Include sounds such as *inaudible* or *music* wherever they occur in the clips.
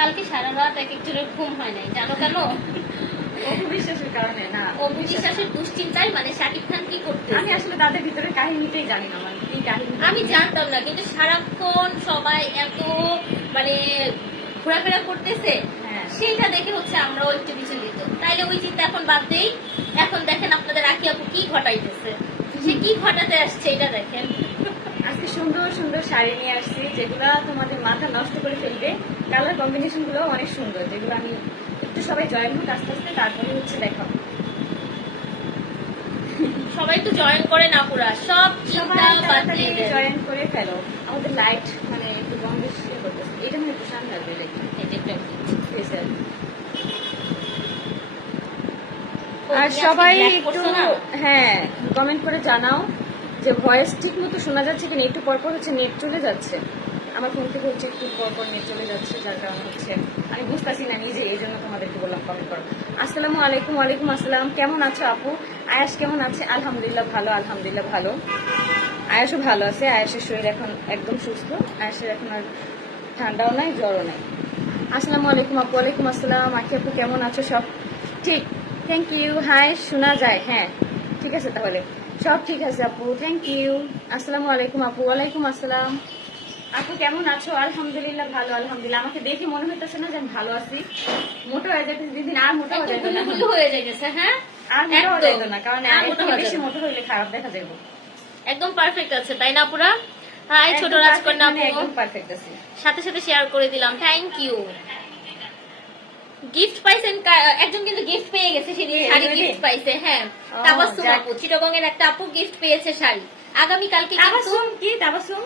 কালকে সারা রাত এক একজনের ঘুম হয় নাই জানো কেন? অপবিশ্বাসের কারণে না। অপু দুশ্চিন্তায় মানে শাকিব খান কি করতে আমি আসলে তাদের ভিতরে কাহিনীটাই জানি না মানে কি কাহিনী আমি জানতাম না কিন্তু সারাক্ষণ সবাই এত মানে ঘোরাফেরা করতেছে হ্যাঁ। সেইটা দেখে হচ্ছে আমরাও একটু বিচলিত। তাইলে ওই চিন্তা এখন বাদ দেই। এখন দেখেন আপনাদের আকি আপু কি ঘটাইতেছে। সে কি ঘটাতে আসছে এটা দেখেন। আজকে সুন্দর সুন্দর শাড়ি নিয়ে আসছি যেগুলো তোমাদের মাথা নষ্ট করে ফেলবে। কালার কম্বিনেশনগুলো অনেক সুন্দর যেগুলো আমি একটু সবাই জয়েন হোক আস্তে আস্তে তারপরে হচ্ছে দেখাবো। সবাই তো জয়েন করে না পুরা সব সবাই। জয়েন করে ফেলো। আমাদের লাইট মানে একটু কম বেশি করতেছে। এটা মানে একটু সামনে ফেসের ও, আর সবাই একটু হ্যাঁ কমেন্ট করে জানাও। যে ভয়েস ঠিক মতো শোনা যাচ্ছে কিনা, একটু পরপর হচ্ছে নেট চলে যাচ্ছে। আমার ফোন থেকে হচ্ছে একটু পরপর নেট চলে যাচ্ছে, যার কারণে হচ্ছে আমি বুঝতেছি না নিজে, এই জন্য তোমাদেরকে বললাম কমেন্ট করো। আসসালামু আলাইকুম, ওয়ালাইকুম আসসালাম, কেমন আছো আপু? আয়াস কেমন আছে? আলহামদুলিল্লাহ ভালো আলহামদুলিল্লাহ ভালো। আয়াসও ভালো আছে আয়াসের শরীর এখন একদম সুস্থ। আয়াসের এখন আর ঠান্ডাও নাই, জ্বরও নাই। আসসালামু আলাইকুম আপু, ওয়ালাইকুম আসসালাম। আখি আপু কেমন আছো সব? ঠিক। থ্যাংক ইউ হাই শোনা যায় হ্যাঁ। ঠিক আছে তাহলে। সব ঠিক আছে আপু থ্যাংক ইউ আসসালামু আলাইকুম আপু ওয়ালাইকুম আসসালাম। আপু কেমন আছো? আলহামদুলিল্লাহ ভালো আলহামদুলিল্লাহ। আমাকে দেখে মনে হইতেছে না যে আমি ভালো আছি। মোটা হয়ে যাচ্ছে দিন আর মোটা হয়ে যাবে না। হয়ে যাইতেছে হ্যাঁ? আর মোটা হয়ে। যাবে না কারণ একটু বেশি। মোটা হইলে খারাপ দেখা যাবে একদম পারফেক্ট আছে তাই না পুরা হাই ছোট রাজকন্যা মানে আপু। একদম পারফেক্ট আছে। সাথে সাথে শেয়ার করে দিলাম থ্যাংক ইউ গিফট পাইছেন একজন কিন্তু গিফট পেয়ে গেছে সেদিন শাড়ি গিফট পাইছে হ্যাঁ। ও, তাবাসুম আপু চিটাগং এর একটা আপু গিফট পেয়েছে শাড়ি। আগামী কালকে তাবাসুম কি? তাবাসুম?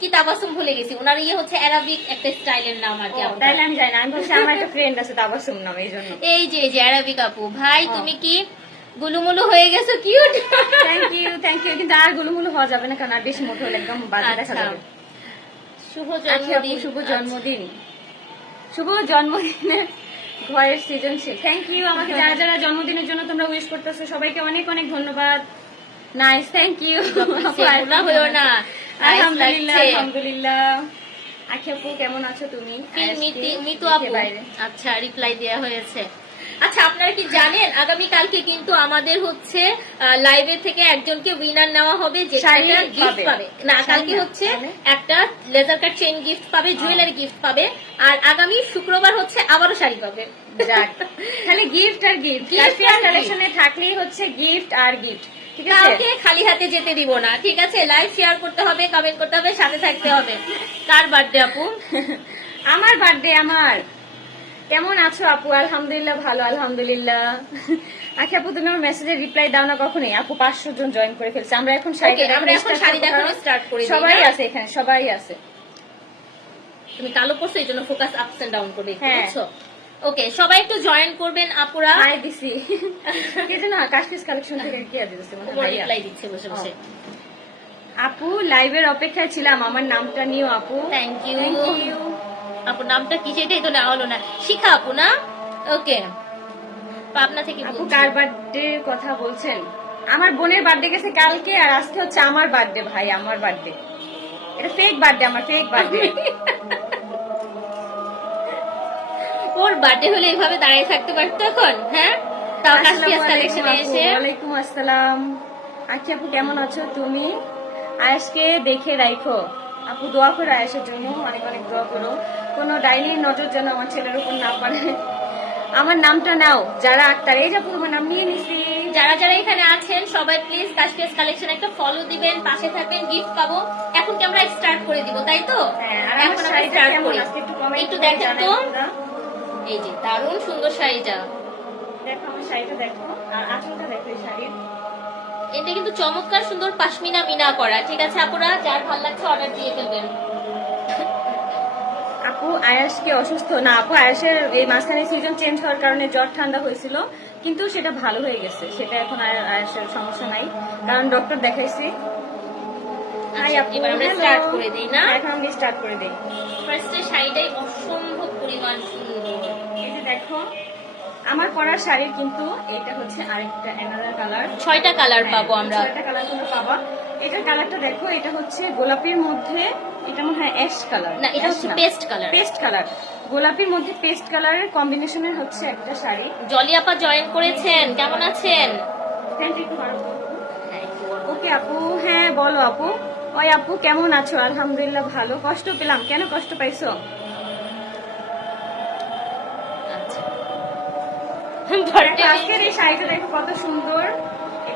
কি তাবাসুম ভুলে গেছি। ওনার ইয়ে হচ্ছে অ্যারাবিক একটা স্টাইলের নাম আর কি আপুটার। আমি জানি না। আমি বলছি আমার একটা ফ্রেন্ড আছে তাবাসুম নাম এই জন্য। এই যে এই যে অ্যারাবিক আপু। ভাই তুমি কি গুলুমুলু হয়ে গেছো? Cute thank you thank you কিন্তু আর গুলুমুলু হওয়া যাবে না কারণ আর বেশি মোটা হলে একদম বাজে দেখা আচ্ছা। যাবে। শুভ আচ্ছা জন্মদিন। শুভ জন্মদিন। শুভ জন্মদিনের ঘরের সৃজনশীল থ্যাংক ইউ আমাকে যারা যারা জন্মদিনের জন্য তোমরা উইশ করতেছো সবাইকে অনেক অনেক ধন্যবাদ। নাইস থ্যাংক ইউ হলো না। আলহামদুলিল্লাহ আলহামদুলিল্লাহ। আখি আপু কেমন আছো তুমি? মিতু আপু। আচ্ছা রিপ্লাই দেয়া হয়েছে। আচ্ছা আপনারা কি জানেন আগামী কালকে কিন্তু আমাদের হচ্ছে লাইভে থেকে একজনকে উইনার নেওয়া হবে যে গিফট পাবে। না কালকে হচ্ছে একটা লেজার কাট চেইন গিফট পাবে জুয়েলারি গিফট পাবে আর আগামী শুক্রবার হচ্ছে আবারও শাড়ি পাবে। খালি গিফট আর গিফট কালেকশনে থাকলেই হচ্ছে গিফট আর গিফট কাউকে খালি হাতে যেতে দিব না ঠিক আছে? লাইভ শেয়ার করতে হবে কমেন্ট করতে হবে সাথে থাকতে হবে। কার বার্থডে আপু? *laughs* আমার বার্থডে আমার। কেমন আছো আপু? আলহামদুলিল্লাহ ভালো আলহামদুলিল্লাহ। আখি আপু তুমি আমার মেসেজের রিপ্লাই দাও না কখনোই? আপু পাঁচশো জন জয়েন করে ফেলছে। আমরা এখন সবাই আছে এখানে সবাই আছে। তুমি কালো পড়ছো এই জন্য ফোকাস আপস এন্ড ডাউন করবে হ্যাঁ। বুঝছ? ওকে সবাই একটু জয়েন করবেন আপুরা। হাই দিছি। কে যেন কাশ্মীর কালেকশন থেকে *laughs* কি আর দিতেছে হয় রিপ্লাই দিচ্ছে বসে বসে। আপু লাইভের অপেক্ষায় ছিলাম আমার নামটা নিও আপু। থ্যাংক ইউ আপুর নামটা কি সেটাই তো নেওয়া হলো না। শিখা আপু না? ওকে। পাবনা থেকে আপু কার বার্থডে কথা বলছেন? আমার বোনের বার্থডে গেছে কালকে আর আজকে হচ্ছে আমার বার্থডে ভাই আমার বার্থডে। এটা ফেক বার্থডে আমার ফেক বার্থডে। *laughs* ওর বার্থডে হলে এইভাবে দাঁড়িয়ে থাকতে পারতো এখন হ্যাঁ? তাও কাশ্মীর কালেকশনে এসে ওয়ালাইকুম আসসালাম। আচ্ছা আপু কেমন আছো তুমি? আয়েশকে দেখে রাখো আপু দোয়া করো আয়েশের জন্য অনেক অনেক দোয়া করো। কোনো ডাইনির নজর যেন আমার ছেলের উপর না পারে আমার নামটা নাও যারা আক্তার এই যে তোমার নাম নিয়ে নিছি। যারা যারা এখানে আছেন সবাই প্লিজ কাশ্মীর কালেকশন একটা ফলো দিবেন পাশে থাকবেন গিফট পাবো। এখন কি আমরা স্টার্ট করে দিব তাই তো? হ্যাঁ আর এখন আমরা কেমন করি। একটু comment একটু দেখেন তো। এই যে দারুণ সুন্দর শাড়িটা। দেখো আমার শাড়িটা দেখো আর আঁচলটা দেখো এই শাড়ির। এটা কিন্তু চমৎকার সুন্দর পাশমিনা মিনা করা ঠিক আছে আপুরা? যার ভালো লাগছে অর্ডার দিয়ে ফেলবেন। আপু আয়াসকে অসুস্থ। না আপু আয়াসের এই মাঝখানে সিজন চেঞ্জ হওয়ার কারণে জ্বর ঠান্ডা হয়েছিল কিন্তু সেটা ভালো হয়ে গেছে। সেটা এখন আয়াসের সমস্যা নাই কারণ ডক্টর দেখাইছি। আচ্ছা, এবার আমরা স্টার্ট করে দিই না? এখন আমি স্টার্ট করে দিই। ফার্স্টে শাড়িটাই অসম্ভব পরিমাণ সুন্দর। এই যে দেখো আমার পরার শাড়ির কিন্তু এটা হচ্ছে আরেকটা অ্যানাদার কালার ছয়টা কালার পাবো আমরা। ছয়টা কালার পাবা। এটার কালারটা দেখো এটা হচ্ছে গোলাপির মধ্যে এটা মনে হয় অ্যাশ কালার না এটা হচ্ছে পেস্ট কালার পেস্ট কালার গোলাপির মধ্যে পেস্ট কালারের কম্বিনেশনের হচ্ছে একটা শাড়ি। জলি আপা জয়েন করেছেন কেমন আছেন। ওকে আপু হ্যাঁ বলো আপু। ওই আপু কেমন আছো? আলহামদুলিল্লাহ ভালো। কষ্ট পেলাম। কেন কষ্ট পাইছো? আচ্ছা। দেখো, আজকের এই শাড়িটা দেখো কত সুন্দর।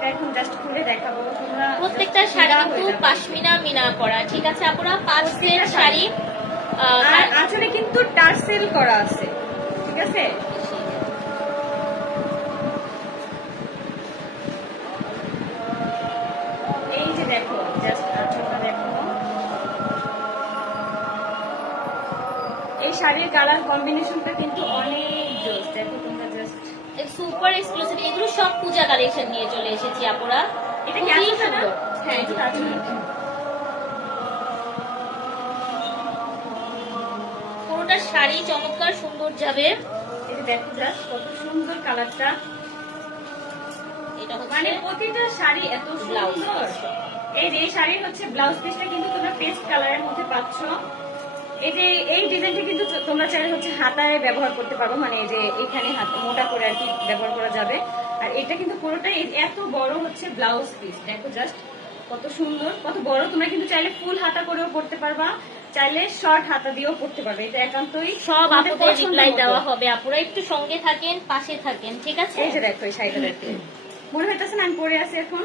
এটা এখন জাস্ট খুলে দেখাবো। প্রত্যেকটা শাড়ি কিন্তু পাশমিনা মিনা করা ঠিক আছে? আপুরা পাঁচ সেট শাড়ি। আহ, আর আঁচলে কিন্তু টার্সেল করা আছে ঠিক আছে? এই যে দেখো জাস্ট আঁচলটা দেখো। এই শাড়ির কালার কম্বিনেশনটা কিন্তু অনেক জোস। দেখো তোমরা সুপার এক্সক্লুসিভ এগুলো সব পূজা কালেকশন নিয়ে চলে এসেছি আপুরা। এটা কি খুবই সুন্দর। হ্যাঁ। পুরোটা শাড়ি চমৎকার সুন্দর যাবে। কত সুন্দর কালারটা এটা মানে প্রতিটা শাড়ি এত সুন্দর। এই যে শাড়ির হচ্ছে ব্লাউজ পিসটা কিন্তু তোমরা পেস্ট কালারের মধ্যে পাচ্ছ। এই যে এই ডিজাইনটা কিন্তু তোমরা চাইলে হচ্ছে হাতায় ব্যবহার করতে পারো মানে এই যে এখানে মোটা করে আর কি ব্যবহার করা যাবে। আর এটা কিন্তু পুরোটাই এত বড় হচ্ছে ব্লাউজ পিস। দেখো জাস্ট কত সুন্দর কত বড়। তোমরা কিন্তু চাইলে ফুল হাতা করেও পড়তে পারবা চাইলে শর্ট হাতা দিয়েও পড়তে পারবে। এটা একান্তই সব আপুদের রিপ্লাই দেওয়া হবে। আপুরা একটু সঙ্গে থাকেন পাশে থাকেন ঠিক আছে? এই যে দেখো এই শাড়িটা দেখো। মনে হইতেছে না আমি পরে আছি এখন?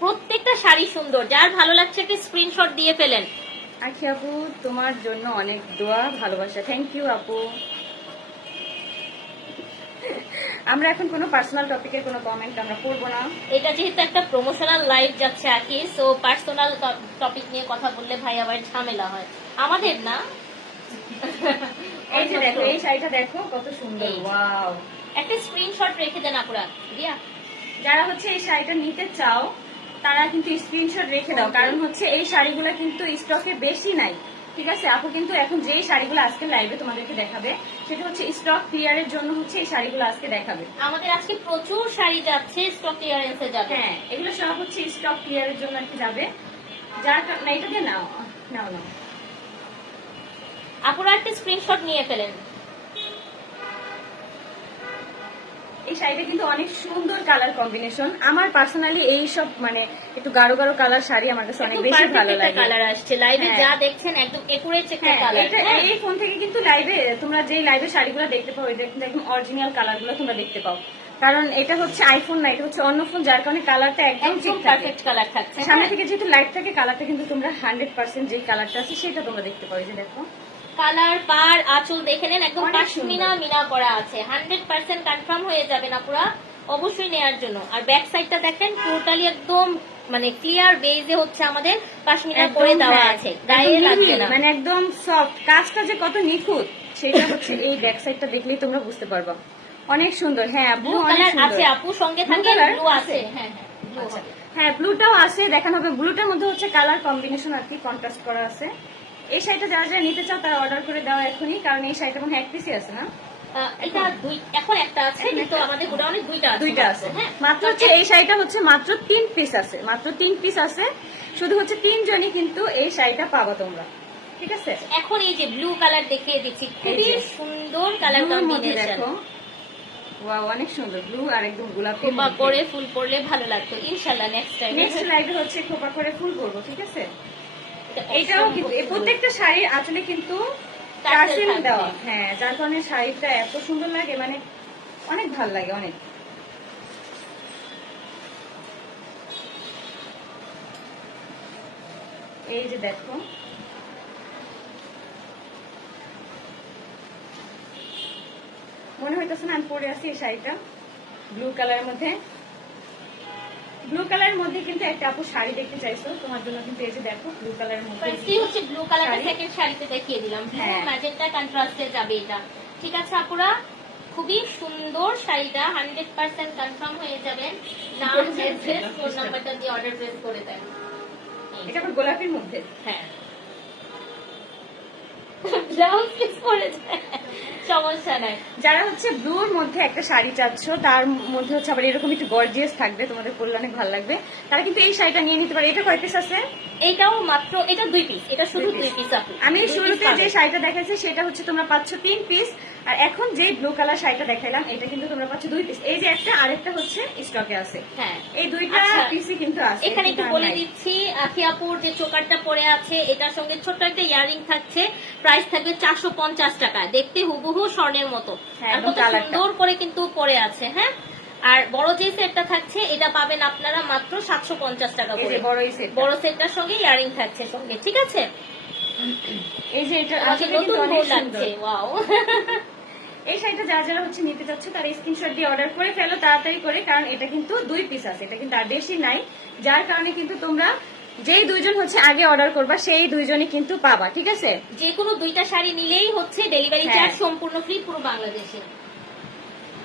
প্রত্যেকটা শাড়ি সুন্দর। যার ভালো লাগছে একটা স্ক্রিনশট দিয়ে ফেলেন। আখি আপু তোমার জন্য অনেক দোয়া ভালোবাসা। থ্যাংক ইউ আপু। আমরা এখন কোনো পার্সোনাল টপিকের কোনো কমেন্ট আমরা করব না। এটা যেহেতু একটা প্রমোশনাল লাইভ যাচ্ছে আকি সো পার্সোনাল টপিক নিয়ে কথা বললে ভাই আবার ঝামেলা হয়। আমাদের না? এই যে দেখো এই শাড়িটা দেখো কত সুন্দর ওয়াও একটা স্ক্রিনশট রেখে দেন আপুরা রিয়া যারা হচ্ছে এই শাড়িটা নিতে চাও তারা কিন্তু স্ক্রিনশট রেখে দাও। কারণ হচ্ছে এই শাড়িগুলো কিন্তু স্টকে বেশি নাই। ঠিক আছে? আপু কিন্তু এখন যেই শাড়িগুলো আজকে লাইভে তোমাদেরকে দেখাবে সেটা হচ্ছে স্টক ক্লিয়ারের জন্য হচ্ছে এই শাড়িগুলো আজকে দেখাবে। আমাদের আজকে প্রচুর শাড়ি যাচ্ছে স্টক ক্লিয়ারেন্সে যাবে। হ্যাঁ এগুলো সব হচ্ছে স্টক ক্লিয়ারের জন্য আর কি যাবে। যার কারণে না এটা দিয়ে নাও। নাও নাও। আপুরা একটা স্ক্রিনশট নিয়ে ফেলেন। এই শাড়িটা কিন্তু অনেক সুন্দর কালার কম্বিনেশন আমার পার্সোনালি এই সব মানে একটু গাঢ় গাঢ় কালার শাড়ি আমার কাছে অনেক বেশি ভালো লাগে। কালার আসছে। লাইভে হ্যাঁ। যা দেখছেন একদম একুরেট একটা হ্যাঁ, কালার এই ফোন থেকে কিন্তু লাইভে তোমরা যেই লাইভে শাড়িগুলো দেখতে পাও এটা কিন্তু একদম অরিজিনাল কালারগুলো তোমরা দেখতে পাও। কারণ এটা হচ্ছে আইফোন না এটা হচ্ছে অন্য ফোন যার কারণে কালারটা একদম একদম ঠিক পারফেক্ট কালার থাকছে সামনে হ্যাঁ। থেকে যেহেতু লাইট থাকে কালারটা কিন্তু তোমরা হান্ড্রেড পার্সেন্ট যেই কালারটা আছে সেটা তোমরা দেখতে পাও যে দেখো। কালার পার আঁচল দেখে নেন। একদম পাশমিনা মিনা করা আছে। হান্ড্রেড পার্সেন্ট কনফার্ম হয়ে যাবে না পুরা। অবশ্যই নেয়ার জন্য। আর ব্যাক সাইডটা দেখেন টোটালি একদম মানে ক্লিয়ার বেজে হচ্ছে আমাদের পাশমিনা করে দেওয়া আছে। গায়ে লাগবে না। মানে একদম সফট কাজটা যে কত নিখুঁত সেটা হচ্ছে এই ব্যাক সাইডটা দেখলেই তোমরা বুঝতে পারবা। অনেক সুন্দর। হ্যাঁ আপু অনেক কালার আছে আপু। সঙ্গে থাকে ব্লু আছে? হ্যাঁ হ্যাঁ আচ্ছা। হবে। হ্যাঁ ব্লুটাও আছে দেখানো হবে। ব্লুটার মধ্যে হচ্ছে কালার কম্বিনেশন আর কি কন্ট্রাস্ট করা আছে। এই শাড়িটা যারা যারা নিতে চাও তারা অর্ডার করে দাও এখনই কারণ এই শাড়িটা মনে হয় এক পিসই আছে না? এটা দুই এখন একটা আছে কিন্তু আমাদের গোডাউনে দুইটা দুইটা আছে। মাত্র হচ্ছে এই শাড়িটা হচ্ছে মাত্র তিন পিস আছে মাত্র তিন পিস আছে। শুধু হচ্ছে তিনজনই কিন্তু এই শাড়িটা পাবা তোমরা। ঠিক আছে? এখন এই যে ব্লু কালার দেখিয়ে দিচ্ছি খুবই সুন্দর কালার Blue এর মধ্যে কম্বিনেশন ওয়াও অনেক সুন্দর। ব্লু আর একদম গোলাপি খোপা করে ফুল পড়লে ভালো লাগতো। ইনশাল্লাহ নেক্সট টাইম নেক্সট লাইভে হচ্ছে খোপা করে ফুল করব ঠিক আছে? এইটাও কিন্তু এই প্রত্যেকটা শাড়ির আঁচলে কিন্তু টার্সেল টার্সেল দেওয়া। হ্যাঁ যার কারণে শাড়িটা এত সুন্দর লাগে মানে অনেক ভালো লাগে অনেক। এই যে দেখো। মনে হইতেছে না আমি পরে আছি এই শাড়িটা ব্লু কালারের মধ্যে। ব্লু কালারের মধ্যে কিন্তু একটা আপু শাড়ি দেখতে চাইছো তোমার জন্য কিন্তু এই যে দেখো ব্লু কালারের মধ্যে ফার্স্টই হচ্ছে ব্লু কালারটা সেকেন্ড শাড়িতে দেখিয়ে দিলাম। ব্লু হ্যাঁ। ম্যাজেন্টা কন্ট্রাস্টে যাবে এটা। ঠিক আছে আপুরা? খুবই সুন্দর শাড়িটা হান্ড্রেড পার্সেন্ট কনফার্ম হয়ে যাবে। নাম অ্যাড্রেস ফোন নাম্বারটা দিয়ে অর্ডার প্লেস করে দেন। এটা গোলাপির মধ্যে? হ্যাঁ। ব্লাউজ পিস পরে যায় সমস্যা নাই। যারা হচ্ছে ব্লুর মধ্যে একটা শাড়ি চাচ্ছ তার মধ্যে হচ্ছে আবার এরকম একটু গর্জিয়াস থাকবে তোমাদের পরলে অনেক ভালো লাগবে। তারা কিন্তু এই শাড়িটা নিয়ে নিতে পারে। এটা কয় পিস আছে? এটাও মাত্র এটা দুই পিস এটা শুধু দুই পিস আমি শুরুতে যে শাড়িটা দেখাচ্ছি সেটা হচ্ছে তোমরা পাচ্ছ তিন পিস আর এখন যে ব্লু কালার শাড়িটা দেখাইলাম এটা কিন্তু তোমরা পাচ্ছ দুই পিস এই যে একটা আরেকটা হচ্ছে স্টকে আছে। হ্যাঁ। এই দুইটা আচ্ছা। পিসই কিন্তু আছে। এখানে একটু বলে দিচ্ছি আখিয়াপুর যে চোকারটা পরে আছে এটার সঙ্গে ছোট্ট একটা ইয়ারিং থাকছে। প্রাইস থাকবে চারশো পঞ্চাশ টাকা। দেখতে হুবহু স্বর্ণের মতো। হ্যাঁ, কত। সুন্দর করে কিন্তু পরে আছে হ্যাঁ? আর বড় যে সেটটা থাকছে এটা পাবেন আপনারা মাত্র সাতশো পঞ্চাশ টাকা করে। বড় বড় সেটটার সঙ্গে ইয়ারিং থাকছে সঙ্গে ঠিক আছে? এই যে এটা নতুন লাগছে ওয়াও। *laughs* এই শাড়িটা যারা যারা হচ্ছে নিতে চাচ্ছ তারা স্ক্রিনশট দিয়ে অর্ডার করে ফেলো তাড়াতাড়ি করে কারণ এটা কিন্তু দুই পিস আছে এটা কিন্তু আর বেশি নাই। যার কারণে কিন্তু তোমরা যেই দুইজন হচ্ছে আগে অর্ডার করবা সেই দুইজনই কিন্তু পাবা ঠিক আছে? যে কোনো দুইটা শাড়ি নিলেই হচ্ছে ডেলিভারি হ্যাঁ। চার্জ সম্পূর্ণ ফ্রি পুরো বাংলাদেশে।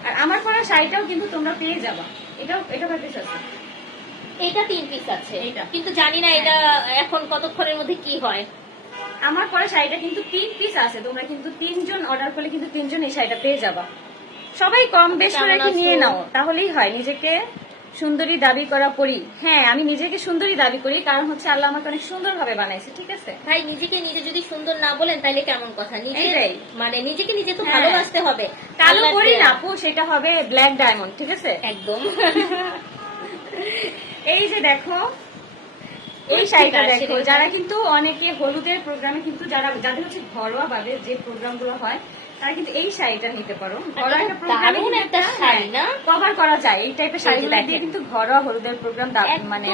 আর আমার পরা শাড়িটাও কিন্তু তোমরা পেয়ে যাবা। এটাও এটা কয় পিস আছে? এটা তিন পিস আছে। কিন্তু জানি না এটা এখন কতক্ষণের মধ্যে কি হয়। আমার পরে শাড়িটা কিন্তু তিন পিস আছে তোমরা কিন্তু তিনজন অর্ডার করলে কিন্তু তিনজন এই শাড়িটা পেয়ে যাবা। সবাই কম বেশ করে কি নিয়ে নাও তাহলেই হয় নিজেকে সুন্দরী দাবি করা পরি। হ্যাঁ আমি নিজেকে সুন্দরী দাবি করি কারণ হচ্ছে আল্লাহ আমাকে অনেক সুন্দর ভাবে বানাইছে ঠিক আছে? ভাই নিজেকে নিজে যদি সুন্দর না বলেন তাহলে কেমন কথা? নিজে এইটাই। মানে নিজেকে নিজে তো হ্যাঁ। ভালোবাসতে হবে। কালো করি না আপু সেটা হবে ব্ল্যাক ডায়মন্ড ঠিক আছে? একদম। *laughs* এই যে দেখো এই শাড়িটা দেখো যারা কিন্তু অনেকে হলুদের প্রোগ্রামে কিন্তু যারা যাদের হচ্ছে ঘরোয়া ভাবে যে প্রোগ্রামগুলো হয় তারা কিন্তু এই শাড়িটা নিতে পারো। ঘরোয়া একটা প্রোগ্রামে একটা একটা শাড়ি না? কভার করা যায়। এই টাইপের শাড়িগুলো দিয়ে কিন্তু ঘরোয়া হলুদের প্রোগ্রাম মানে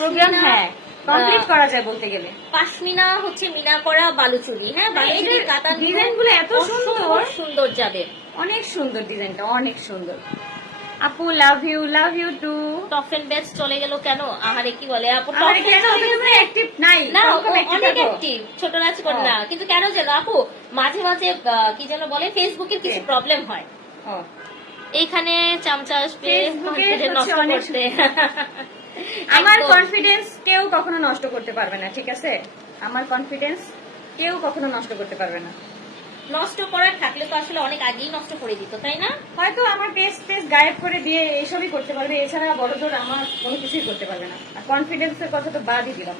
প্রোগ্রাম হ্যাঁ কমপ্লিট করা যায় বলতে গেলে। পাশমিনা হচ্ছে মিনা করা বালুচুরি হ্যাঁ বালুচুরি এটার কাতান এত সুন্দর। সুন্দর যাবে অনেক সুন্দর ডিজাইনটা অনেক সুন্দর। আপু love you love you too top and best চলে গেল কেন? আহারে কি বলে? আপু টপ অ্যাক্টিভ নাই। না অনেক অ্যাক্টিভ ছোট নাচ করে না কিন্তু কেন যেন আপু মাঝে মাঝে কি যেন বলে ফেসবুকের কিছু প্রবলেম হয়। এইখানে চামচা আসবে ফেসবুকে নষ্ট করতে। *laughs* আমার কনফিডেন্স কেউ কখনো নষ্ট করতে পারবে না ঠিক আছে? আমার কনফিডেন্স কেউ কখনো নষ্ট করতে পারবে না। নষ্ট করার থাকলে তো আসলে অনেক আগেই নষ্ট করে দিত, তাই না? হয়তো আমার টেস্ট টেস্ট গায়েব করে দিয়ে এইসবই করতে পারবে, এছাড়া বড় জোর আমার কোনো কিছুই করতে পারবে না। আর কনফিডেন্সের কথা তো বাদই দিলাম।